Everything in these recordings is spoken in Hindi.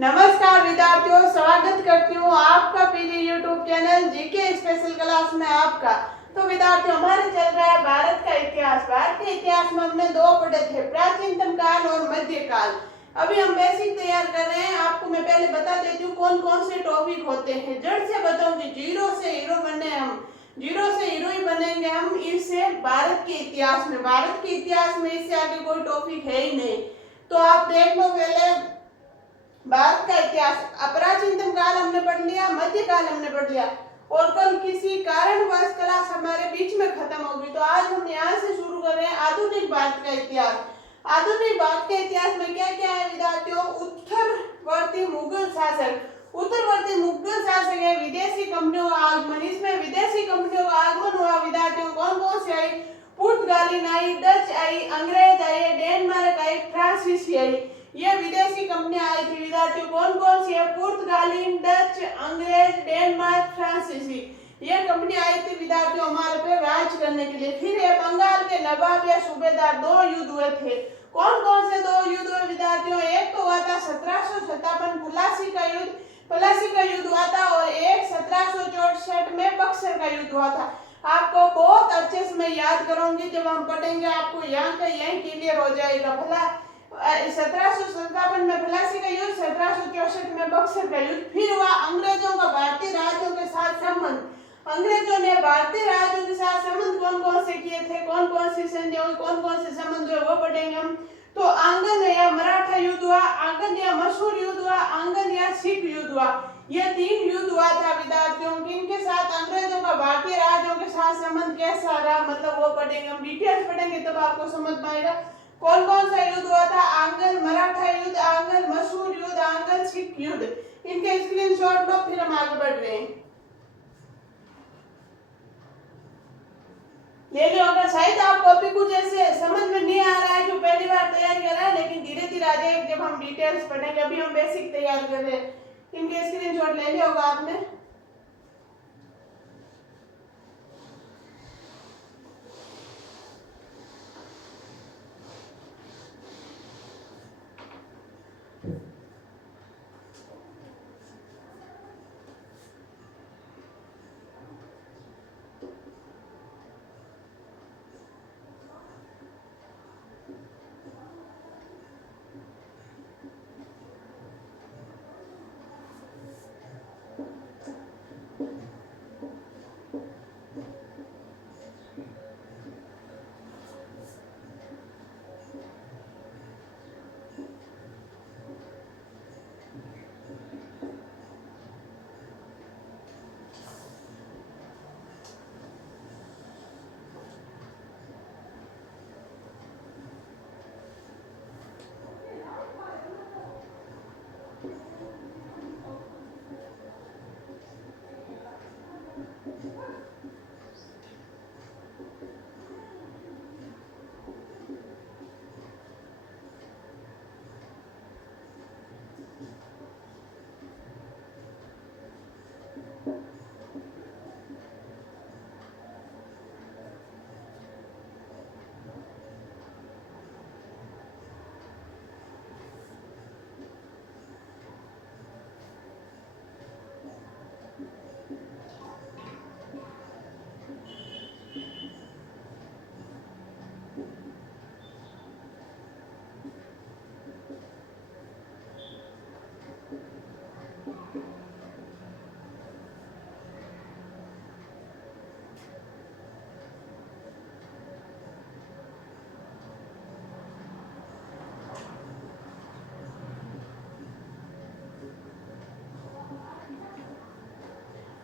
नमस्कार विद्यार्थियों, स्वागत करती हूँ आपका PG YouTube channel GK special class में आपका। तो विद्यार्थियों, हमारे चल रहा है भारत का इतिहास। भारत के इतिहास में हमने दो पढ़े थे, प्राचीनतम काल और मध्यकाल। अभी हम बेसिक तैयार कर रहे हैं। आपको मैं पहले बता देती हूँ कौन कौन से टॉपिक होते हैं। जड़ से बताऊंगी, जीरो से हीरो बने हम, जीरो से हीरो ही बनेंगे हम इससे भारत के इतिहास में। भारत के इतिहास में इससे आगे कोई टॉपिक है ही नहीं। तो आप देख लो पहले भारत का इतिहास। प्राचीनतम काल हमने पढ़ लिया, मध्यकाल हमने पढ़ लिया, और कल किसी कारणवश क्लास हमारे बीच में खत्म होगी। तो आज हम यहाँ से शुरू कर रहे हैं आधुनिक भारत का इतिहास। आधुनिक भारत के इतिहास में क्या क्या है विद्यार्थियों? उत्तरवर्ती मुगल शासक, उत्तरवर्ती मुगल शासक है, विदेशी कंपनियों का आगमन। इसमें विदेशी कंपनियों का आगमन हुआ विद्यार्थियों। कौन कौन सी आई? पुर्तगाली आई, डच आई, अंग्रेज आई, डेनमार्क आई, फ्रांसीसी आई। ये विदेशी कंपनियां आई थी विद्यार्थियों। कौन कौन सी है? पुर्तगाली, डच, अंग्रेज, डेनमार्क, फ्रांसीसी। ये कंपनी आई थी विद्यार्थियों हमारे पे राज करने के लिए। फिर ये बंगाल के नवाब या सूबेदार, दो युद्ध हुए थे। कौन कौन से दो युद्ध हुए विद्यार्थियों? एक तो हुआ था 1757 प्लासी का युद्ध, प्लासी का युद्ध हुआ था, और एक 1764 में बक्सर का युद्ध हुआ था। आपको बहुत अच्छे से मैं याद करूंगी, जब हम पढ़ेंगे आपको यहाँ का यही क्लियर हो जाएगा। भला 1757 में प्लासी का युद्ध, 1764 में बक्सर का युद्ध। फिर हुआ अंग्रेजों का भारतीय राज्यों के साथ संबंध। अंग्रेजों ने भारतीय राज्यों के साथ संबंध कौन कौन से किए थे, कौन कौन सी संधि हुई, कौन कौन से संबंध हुए, वो पढ़ेंगे हम। तो आंगन या मराठा युद्ध हुआ, आंगन या मशहूर युद्ध हुआ, आंगन या सिख युद्ध हुआ। ये तीन युद्ध हुआ था विद्यार्थियों। किनके साथ? अंग्रेजों का भारतीय राज्यों के साथ संबंध कैसा रहा, मतलब वो पढ़ेंगे हम। डिटेल्स पढ़ेंगे तब आपको समझ में आएगा कौन कौन सा युद्ध हुआ था। आंगन मराठा युद्ध, आंगन मशहूर युद्ध, आंगन सिख युद्ध। इनके स्क्रीनशॉट लो, फिर हम आगे बढ़ रहे हैं। ले लिया होगा। शायद आपको अभी कुछ ऐसे समझ में नहीं आ रहा है जो पहली बार तैयारी कर रहा है, लेकिन धीरे धीरे आ जाएगा जब हम डिटेल्स पढ़ेंगे। अभी हम बेसिक तैयार कर रहे हैं। इनके स्क्रीनशॉट ले लिया होगा आपने।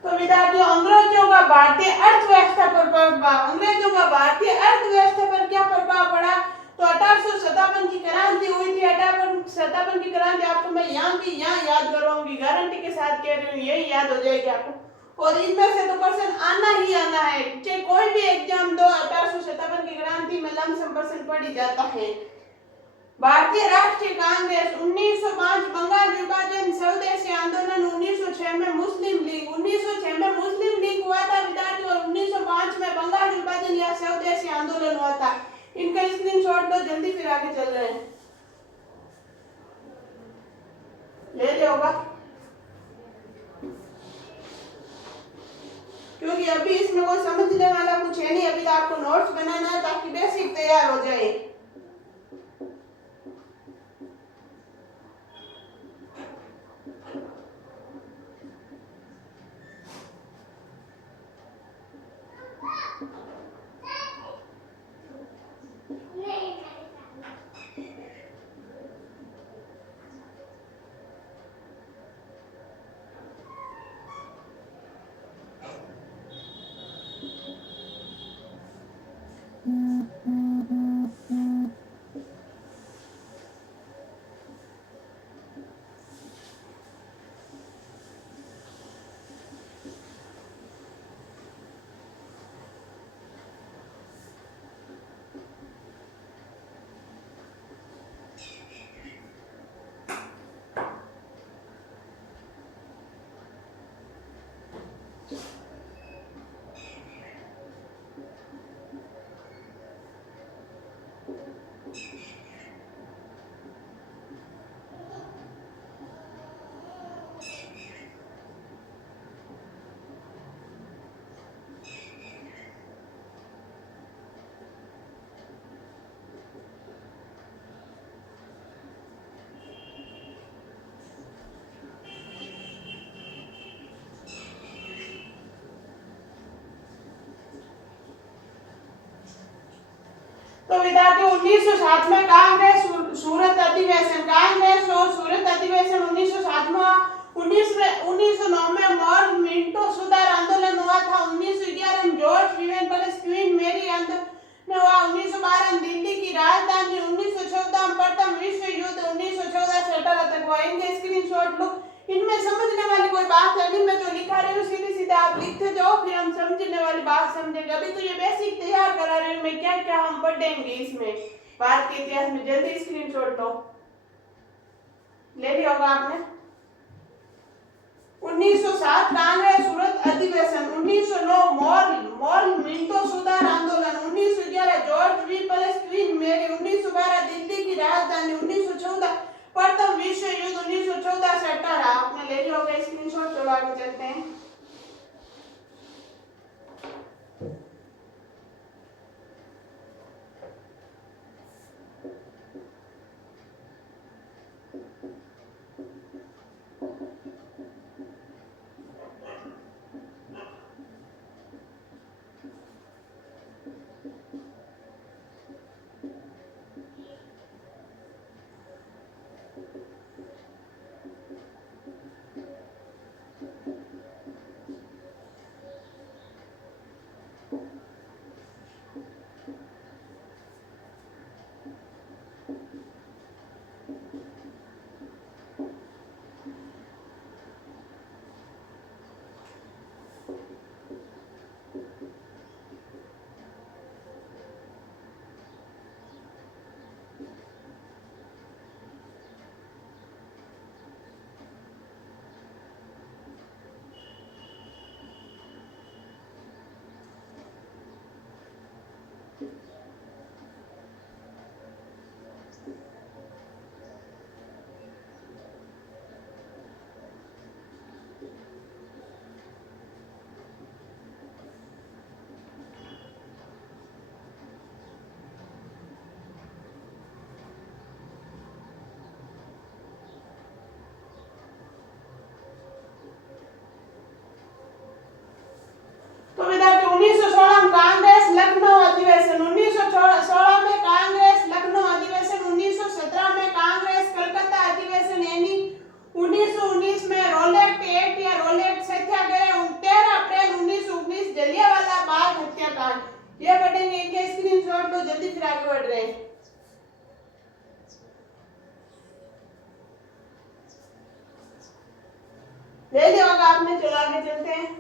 तो विद्यार्थियों, अंग्रेजों का भारतीय अर्थव्यवस्था पर प्रभाव। अंग्रेजों का भारतीय अर्थव्यवस्था पर क्या प्रभाव पड़ा? तो 1857 की क्रांति हुई थी। 1857 की क्रांति आपको मैं यहाँ की यहाँ याद करवाऊंगी, गारंटी के साथ कह रही हूँ, यही याद हो जाएगी आपको। और इनमें से तो क्वेश्चन आना ही आना है, चाहे कोई भी एग्जाम दो। 1857 की क्रांति में लमसम परसेंट पड़ ही जाता है। भारतीय राष्ट्रीय कांग्रेस, 1905 बंगाल विभाजन, स्वदेशी आंदोलन, 1906 में मुस्लिम लीग। 1906 में मुस्लिम लीग हुआ था विद्यार्थियों, और 1905 में बंगाल विभाजन या स्वदेशी आंदोलन हुआ था। इनका स्क्रीनशॉट दो जल्दी, फिर आगे चल रहे हैं। ले लिया होगा, क्योंकि अभी इसमें कोई समझने वाला कुछ है नहीं। अभी तो आपको नोट्स बनाना है ताकि बेसिक तैयार हो जाए। तो विद्यार्थियों 1907 में कांग्रेस सूरत अधिवेशन, कांग्रेस और सूरत अधिवेशन 1907 में 1909 में मॉर मिंटो सुधार आंदोलन हुआ था। 1911 में जॉर्ज विवेन प्लस क्वीन मेरी आंदोलन हुआ। 1912 में दिल्ली की राजधानी, 1914 में प्रथम विश्व युद्ध, 1914 से 18 तक हुआ। इनके स्क्रीनशॉट लो। इनमें समझने वाली कोई बात है नहीं, मैं जो लिखा रही हूँ सीधे सीधे आप लिखते जाओ, फिर हम समझने वाली बात समझेंगे। अभी तो ये बेसिक तैयार करा रही हूँ मैं, क्या क्या हम पढ़ेंगे इसमें भारत के इतिहास में। जल्दी स्क्रीनशॉट लो, ले लिया होगा आपने। 1907 कांग्रेस सूरत अधिवेशन, 1909 मॉल मिंटो सुधार आंदोलन, 1911 जॉर्ज वी प्लस क्वीन मेरी, 1912 दिल्ली की राजधानी, 1914 प्रथम विश्व युद्ध, 1914 से 18। आपने ले लिया होगा स्क्रीनशॉट। चलो आगे चलते हैं। तो विद्यार्थी 1916 में कांग्रेस लखनऊ अधिवेशन, 1916 में कांग्रेस लखनऊ अधिवेशन, 1917 में कांग्रेस कलकत्ता अधिवेशन, यानी 1919 में रोलेक्ट एक्ट या रोलेक्ट सत्याग्रह, 13 अप्रैल 1919 जलियांवाला बाग हत्याकांड। ये पढ़ेंगे, इनके स्क्रीनशॉट लो जल्दी, फिर आगे बढ़ रहे हैं। ले लिया होगा आपने। चलो आगे चलते हैं।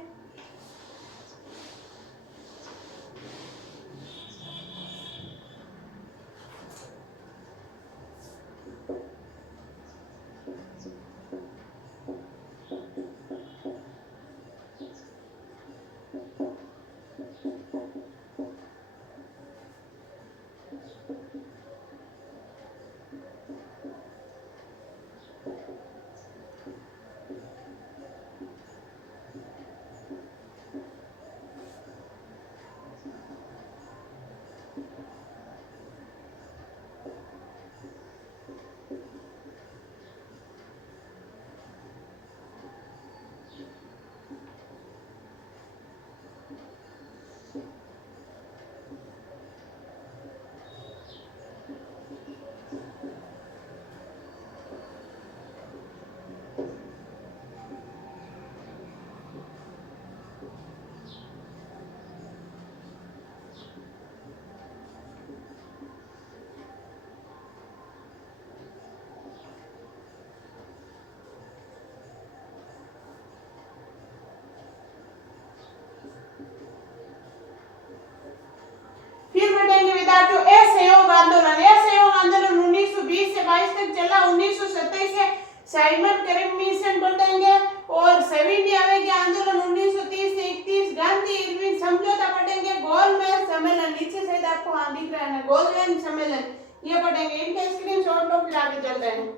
1927 से साइमन कमिशन पढ़ेंगे और सविनय आवेगी आंदोलन 1930 से 31, गांधी इरविन समझौता पढ़ेंगे, गोलमेज सम्मेलन नीचे से आपको वहां दिख रहा है ना, गोलमेज सम्मेलन ये पढ़ेंगे। इनके स्क्रीनशॉट लो, फिर आगे चल रहे हैं।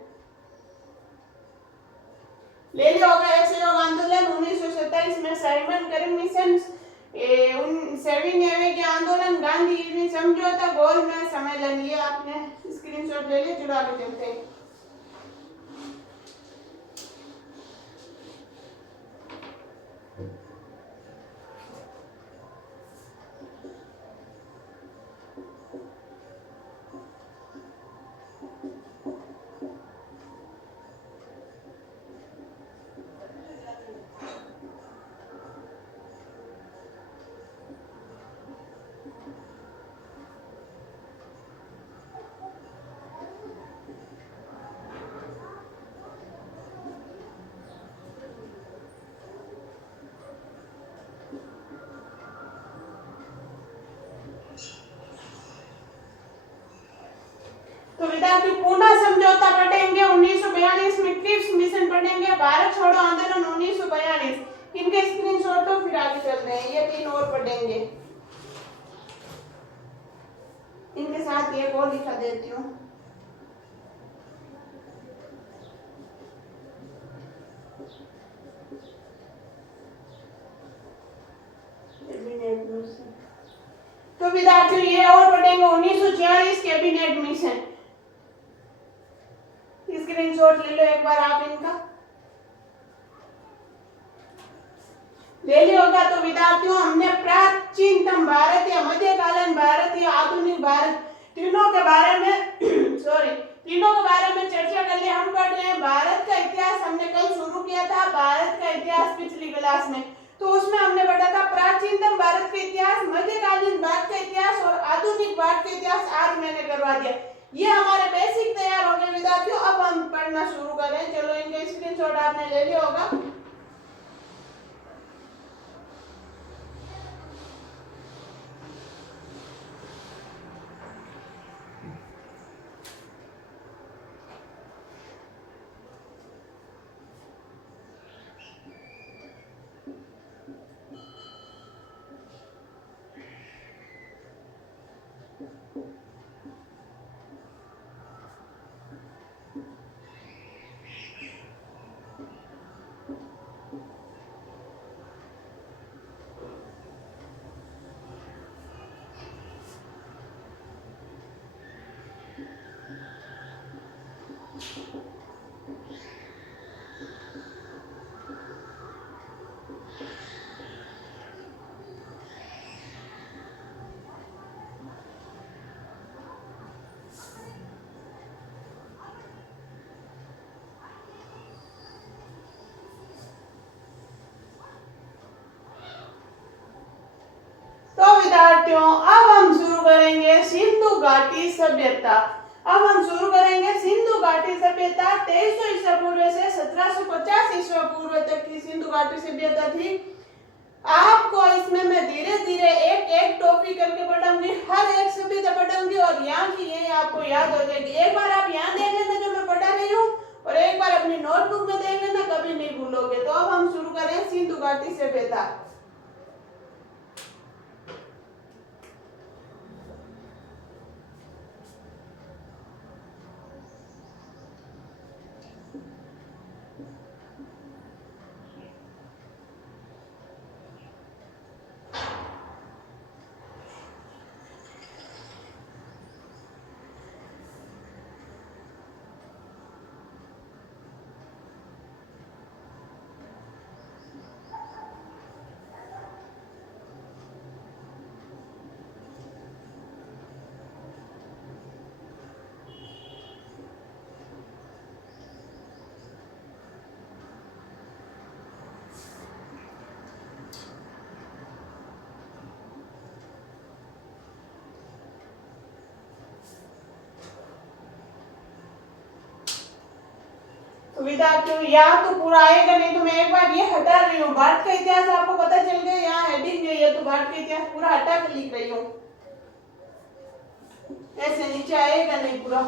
ले लिया होगा असहयोग आंदोलन 1927 में साइमन कमिशन, सविनय आवेगी आंदोलन, गांधी इरविन समझौता, गोलमेज सम्मेलन, ये आपने स्क्रीनशॉट ले लिया। चलो आगे चलते हैं। तो विद्यार्थी पूना समझौता पढ़ेंगे 1942 में, क्रिप्स मिशन पढ़ेंगे, भारत छोड़ो आंदोलन 1942, इनके स्क्रीनशॉट लो, फिर आगे चल रहे हैं। ये 3 और पढ़ेंगे, इनके साथ ये और लिखा देती हूँ। तो विद्यार्थियों ये और पढ़ेंगे 1946 कैबिनेट मिशन, स्क्रीनशॉट ले लो एक बार आप इनका, ले लिया होगा। तो विद्यार्थियों हमने प्राचीनतम भारत या मध्यकालीन भारत या आधुनिक भारत तीनों के बारे में तीनों के बारे में चर्चा कर ली। हम पढ़ रहे हैं भारत का इतिहास, हमने कल शुरू किया था भारत का इतिहास पिछली क्लास में, तो उसमें हमने पढ़ा था प्राचीनतम भारत का इतिहास, मध्यकालीन भारत का इतिहास और आधुनिक भारत का इतिहास। आज मैंने करवा दिया, ये हमारे बेसिक तैयार हो गए विद्यार्थियों। अब हम पढ़ना शुरू करें। चलो इनके स्क्रीनशॉट आपने ले लिया होगा। विद्यार्थियों अब हम शुरू करेंगे सिंधु घाटी सभ्यता। अब हम शुरू करेंगे सिंधु घाटी सभ्यता। 2300 ईसा पूर्व से 1750 ईसा पूर्व तक की सिंधु घाटी सभ्यता थी। आपको इसमें मैं धीरे धीरे एक एक टॉपिक करके पढ़ाऊंगी, हर एक सभ्यता पढ़ाऊंगी और यहाँ की ये आपको याद हो जाएगी। एक बार आप यहाँ देख लेना जो मैं पढ़ा रही हूँ और एक बार अपनी नोटबुक में देख लेना, कभी नहीं भूलोगे। तो अब हम शुरू करें सिंधु घाटी सभ्यता। तो विद्यार्थियों यहाँ तो पूरा आएगा नहीं, तो मैं एक बार ये हटा रही हूँ। भारत का इतिहास आपको पता चल गया, यहाँ हेडिंग गई है तो भारत का इतिहास पूरा हटा के लिख रही हूँ, ऐसे नीचे आएगा नहीं पूरा।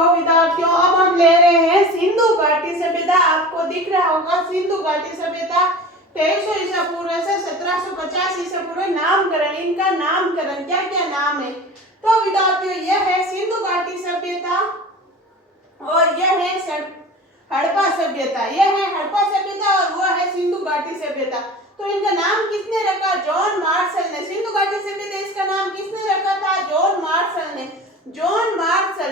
तो विद्यार्थियों अब हम ले रहे हैं सिंधु घाटी सभ्यता। आपको दिख रहा होगा सिंधु घाटी सभ्यता 2300 ईसा पूर्व से 1750 ईसा पूर्व। नामकरण, इनका नामकरण क्या क्या नाम है? तो विद्यार्थियों यह है सिंधु घाटी सभ्यता और यह है हड़प्पा सभ्यता। यह है हड़प्पा सभ्यता और वह है सिंधु घाटी सभ्यता। तो इनका नाम किसने रखा? जॉन मार्शल ने। सिंधु घाटी सभ्यता इसका नाम किसने रखा था? जॉन मार्शल ने। जॉन मार्शल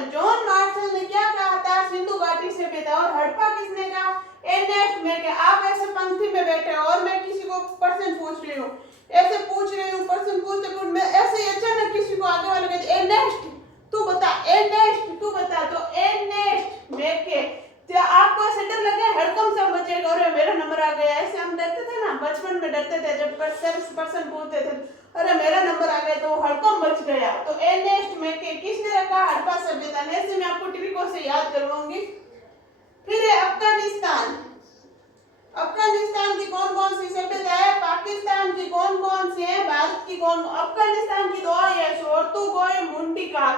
ने क्या कहा था? सिंधु घाटी सभ्यता। और हड़प्पा किसने कहा? एर्नेस्ट मेके। आप ऐसे पंक्ति में बैठे हो और मैं किसी को प्रश्न पूछ रही हूँ, ऐसे पूछ रही हूँ, प्रश्न पूछते मैं ऐसे अचानक किसी को आगे वाले कहते एर्नेस्ट तू बता, एर्नेस्ट तू बता, तो एर्नेस्ट मेके। क्या आपको ऐसे डर लगे? हड़कम से बचेगा और मेरा नंबर आ गया। ऐसे हम डरते थे ना, बचपन में डरते थे जब पर्सन पूछते थे अरे मेरा नंबर आ गया, तो हड़कम बच गया। तो एर्नेस्ट मेके किसने रखा? हड़प्पा सभ्यता ने। ऐसे मैं आपको ट्रिकों से याद करवाऊंगी। फिर है अफगानिस्तान। अफगानिस्तान की कौन कौन सी सभ्यता है? पाकिस्तान की कौन कौन सी है? भारत की कौन? अफगानिस्तान की दो है, सोरतुगोई, मुंडिकार।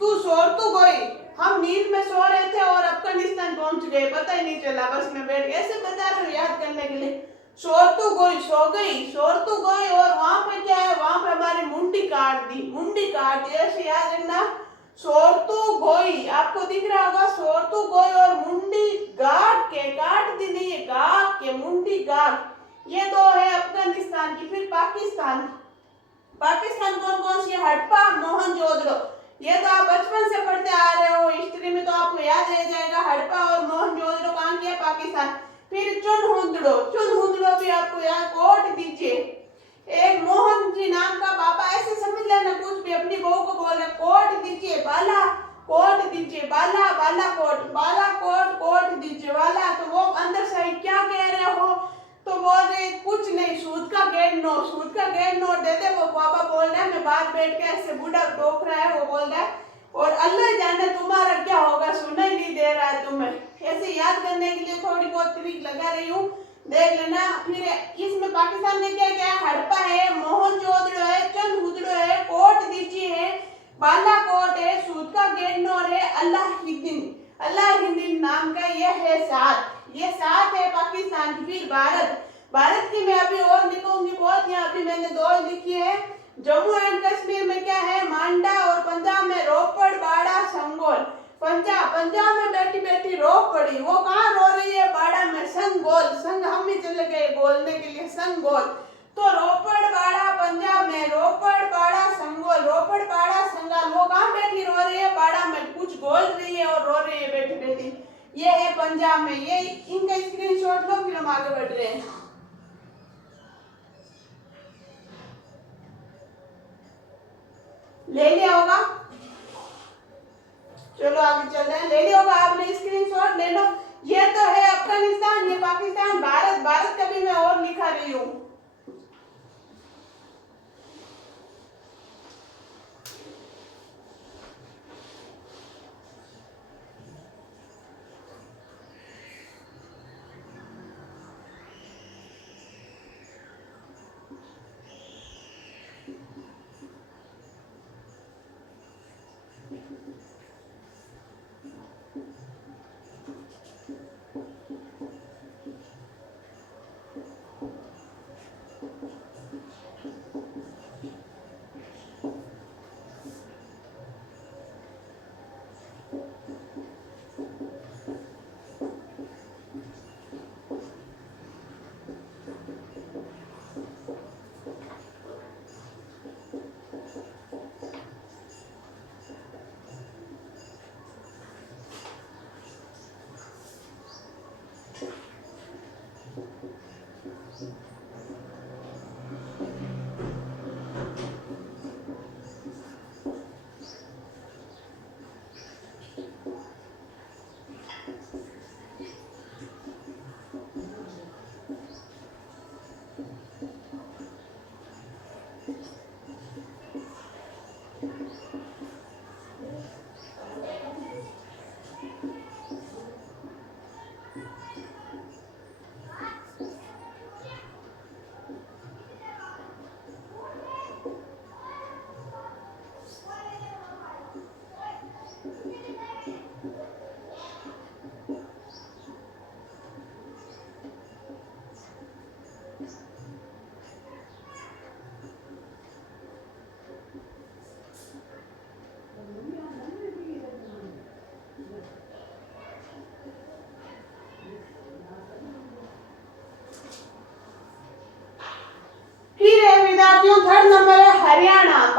तू सोरतुगोई, हम नींद में सो रहे थे और अफगानिस्तान पहुंच गए, पता ही नहीं चला, बस में बैठ गए। ऐसे बता रहे हो याद करने के लिए। सोरतुगोई सो गई, सोरतुगोई, और वहां पे क्या है? वहां पे हमारी मुंडी काट दी, मुंडी काट दी। ऐसे याद रखना, सोरतुगोई। आपको दिख रहा होगा सोरतुगोई और मुंडी गाट के, काट दी नहीं है, गाट के, मुंडी गाट। ये दो है अफगानिस्तान की। फिर पाकिस्तान। पाकिस्तान कौन कौन सी? हड़प्पा, मोहनजोदड़ो। ये तो आप बचपन से पढ़ते आ रहे हो, हिस्ट्री में तो आपको याद रह जाएगा। हड़प्पा और मोहनजोदड़ो कहां किया? पाकिस्तान। फिर चुनहुदड़ो, चुनहुदड़ो भी आपको याद। कोट दीजिए, एक मोहन जी नाम का बाबा, ऐसे समझ लेना, कुछ भी अपनी बहू को बोल रहे कोट दीजिए बाला, कोट दीजिए बाला, बाला कोट, बाला कोट, कोट दीजिए बाला। तो वो अंदर से क्या कह रहे हो? तो बोल रहे कुछ नहीं, सूद का गेट नोट, सूद का गेट नोट दे दे। वो बाबा बोल रहा है मैं बाहर बैठ के, ऐसे बूढ़ा टोक रहा है, वो बोल रहा है और अल्लाह जाने तुम्हारा क्या होगा, सुनाई नहीं दे रहा है तुम्हें। ऐसे याद करने के लिए थोड़ी बहुत ट्रिक लगा रही हूँ, देख लेना। फिर इसमें पाकिस्तान ने क्या किया? हड़प्पा है, मोहनजोदड़ो है, चंदहुदड़ो है, कोट दीची है, बालाकोट है, सूद का गेटनोर है, अल्लाहिंदिन नाम का ये है 7। ये 7 है पाकिस्तान की। फिर भारत की मैं अभी और लिखूंगी बहुत, यहाँ अभी मैंने 2 लिखी है। जम्मू एंड कश्मीर में क्या है? मांडा, और पंजाब में रोपड़, बाड़ा, संगोल। पंजाब में बैठी बैठी रो पड़ी, वो कहाँ रो रही है? बाड़ा में। संगोल, संग हम ही चले गए बोलने के लिए, संगोल। तो रोपड़ बाड़ा पंजाब में, रोपड़ बाड़ा संगोल, रोपड़ बाड़ा संगाल। वो कहाँ बैठी रो रही है? बाड़ा में, कुछ बोल रही है और रो रही है बैठी बैठी। ये है पंजाब में। ये इनका स्क्रीनशॉट लो, फिर हम आगे बढ़ रहे हैं। ले लिया होगा? चलो आगे चल रहे हैं। ले लिया होगा आपने स्क्रीनशॉट, ले लो। ये तो है अफगानिस्तान, ये पाकिस्तान, भारत का भी मैं और लिखा रही हूँ।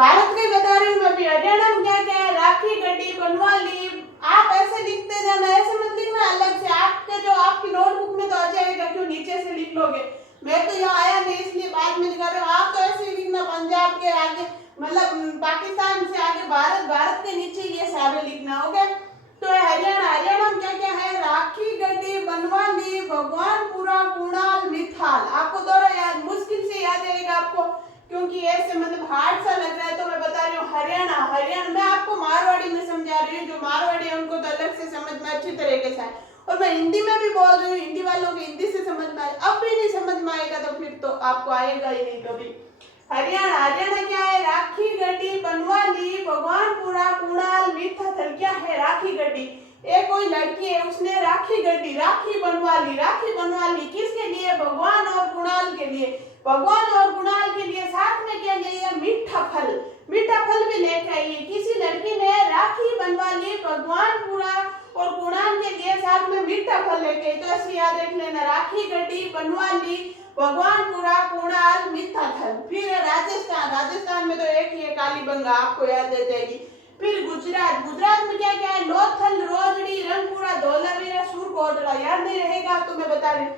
भारत के बता रही हूँ मैं भी। हरियाणा में क्या क्या है, राखी गड्डी बनवाली। आप ऐसे लिखते जाना, ऐसे मत लिखना अलग से। आपके जो आपकी नोटबुक में तो आ जाएगा, क्यों नीचे से लिख लोगे। मैं तो यहाँ आया नहीं इसलिए बाद में दिखा रही हूँ। आप तो ऐसे ही लिखना, पंजाब के आगे मतलब पाकिस्तान से आगे भारत, भारत के नीचे ये सारे लिखना। ओके, तो हरियाणा, हरियाणा में क्या क्या है, राखी गड्डी बनवाली, भगवानपुरा, कुणाल, मिथाल। आपको दोनों याद, मुश्किल से याद आएगा आपको, क्योंकि ऐसे मतलब हार्ड सा लग रहा है, तो मैं बता रही हूँ हरियाणा। हरियाणा मैं आपको मारवाड़ी में समझा रही हूँ, जो मारवाड़ी है उनको तो अलग से समझ में अच्छी तरीके से है, और मैं हिंदी में भी बोल रही हूँ, हिंदी वालों को हिंदी से समझ में आए। अब भी नहीं समझ में आएगा तो फिर तो आपको आएगा ही नहीं कभी। हरियाणा, हरियाणा क्या है, राखी गड्डी बनवाली, भगवानपुरा, कुणाल, मिथाल। क्या है, राखी गड्डी। एक कोई लड़की है, उसने राखी गड्डी, राखी बनवाली। राखी बनवाली किसके लिए, भगवान और कुणाल के लिए। भगवान और कुणाल के लिए साथ में क्या लिए, मीठा फल। मीठा फल भी लेकर आई है। किसी लड़की ने राखी बनवाली, भगवानपुरा और कुणाल के लिए साथ में मीठा फल लेके। तो ऐसे याद रख लेना, राखी गड्डी बनवाली, भगवानपुरा, कुणाल, मिथाथल। फिर राजस्थान, राजस्थान में तो एक ही है, कालीबंगा, आपको याद रह जाएगी। फिर गुजरात, गुजरात में क्या क्या है, लोथल, रोजड़ी, रंगपुरा, धोलावीरा, सूरकोटड़ा। याद नहीं रहेगा तो मैं बता रही हूँ,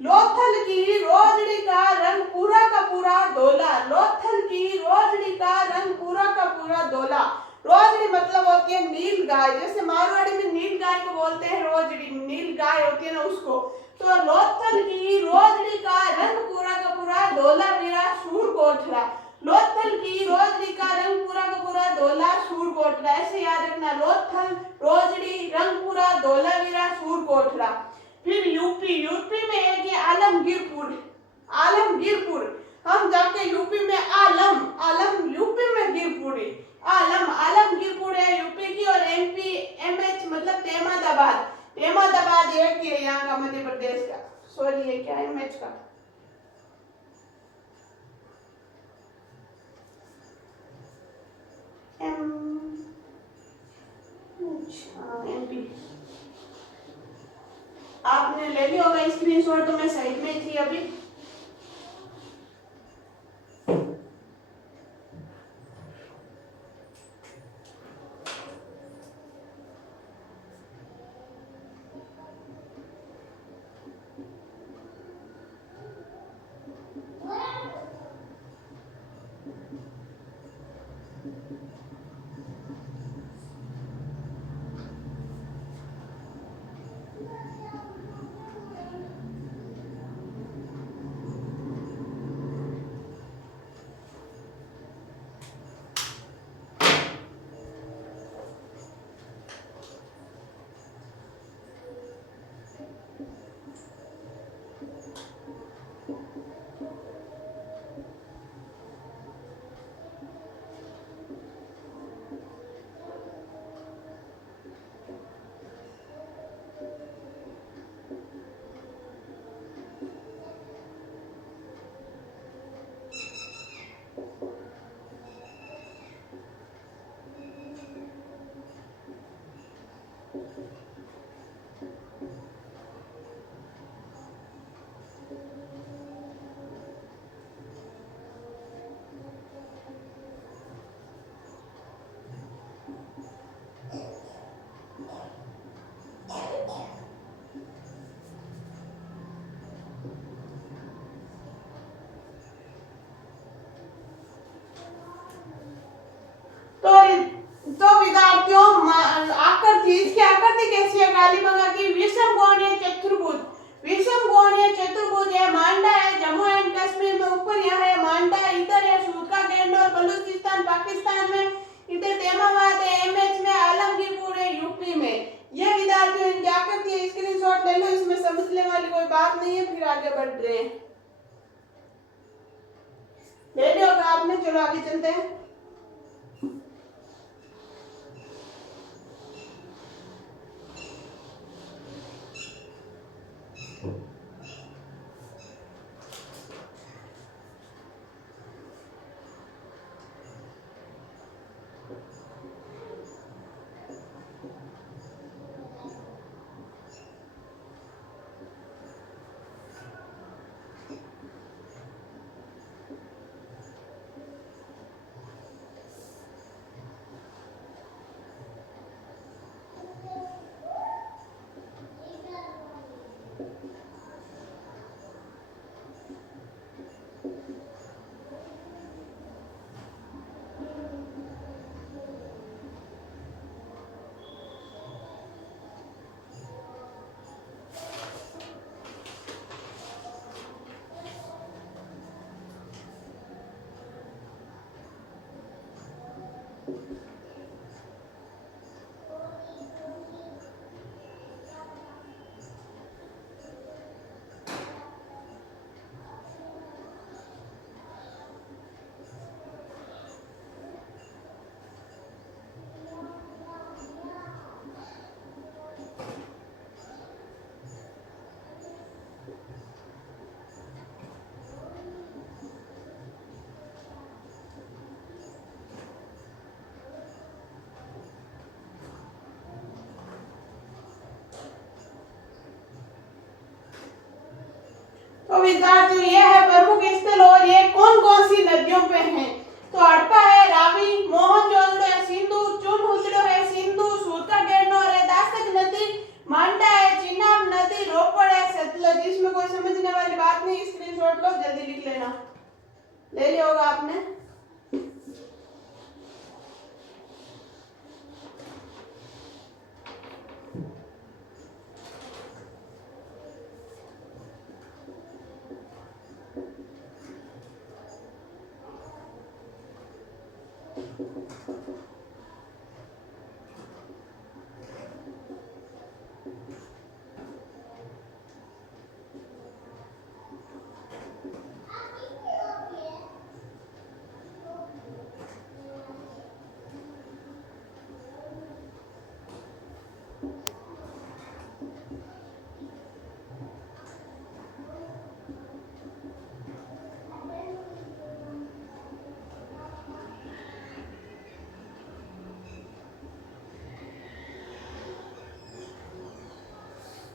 लोथल की रोजड़ी का रंग पूरा का पूरा धोला। लोथल की रोजड़ी का रंग पूरा का पूरा धोला। रोजड़ी मतलब होती है नील गाय, जैसे मारवाड़ी में नील गाय को बोलते हैं रोजड़ी, नील गाय होती है ना उसको। तो लोथल की रोजड़ी का रंग पूरा का पूरा धोलावीरा, सूरकोटड़ा। लोथल की रोजड़ी का रंग पूरा का पूरा धोला, सूरकोटड़ा। ऐसे याद रखना, लोथल, रोजड़ी, रंगपुरा, धोलावीरा, सूरकोटड़ा। फिर यूपी, यूपी में एक है आलमगीरपुर। आलमगीरपुर, हम जाके यूपी में आलम, आलम यूपी में गिरपुरी। आलम, आलमगीरपुर है यूपी की। और एमपी, एमएच मतलब तेहमादाबाद। तेहमादाबाद एक ही है यहाँ का, मध्य प्रदेश का। सॉरी, ये क्या है, एमएच का एमपी। आपने ले लिया होगा स्क्रीनशॉट, तो मैं साइड में थी अभी। तो विद्यार्थियों, आकृति, इसकी आकृति कैसी है कालीबंगा की, विषम कोणीय चतुर्भुज। विषम कोणीय चतुर्भुज है, मांडा है जम्मू एंड कश्मीर में, ऊपर यहाँ है मांडा, इधर है सूदका गेंड और बलूचिस्तान पाकिस्तान में, इधर तेमाबाद है एमएच में, आलमगीरपुर है यूपी में। ये विद्यार्थियों इनकी आकृति है, स्क्रीनशॉट ले लो, इसमें समझने वाली कोई बात नहीं है। फिर आगे बढ़ रहे हैं, ले लिया होगा आपने, चलो आगे चलते हैं। तो विद्यार्थियों ये है प्रमुख स्थल और ये कौन कौन सी नदियों पे हैं। तो हड़प्पा है, रावी, मोहनजोदड़ो है, सिंधु, चुनहुचड़ो है, सिंधु, सूत्रगेरनोर है, दासक नदी, मांडा है, चिनाब नदी, रोपड़ है, सतलज। इसमें कोई समझने वाली बात नहीं, स्क्रीनशॉट लो, जल्दी लिख लेना। ले लिया होगा आपने।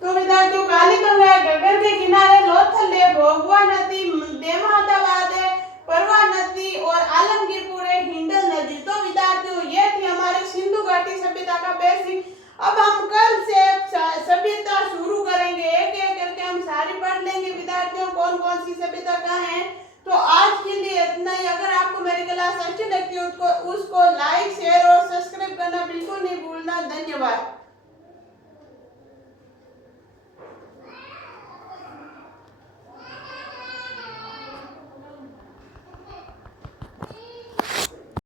तो विद्यार्थियों कालीगंगा है, गगन के किनारे लोथल है, भोगवा नदी, देवहाटाबाद है, परवा नदी और आलमगीरपुर है, हिंडल नदी। तो विद्यार्थियों ये थी हमारे सिंधु घाटी सभ्यता का बेसिक। अब हम कल से सभ्यता शुरू करेंगे, एक एक करके हम सारी पढ़ लेंगे विद्यार्थियों, कौन कौन सी सभ्यता कहाँ है। तो आज के लिए इतना ही। अगर आपको मेरी क्लास अच्छी लगती है उसको लाइक, शेयर और सब्सक्राइब करना बिल्कुल नहीं भूलना। धन्यवाद।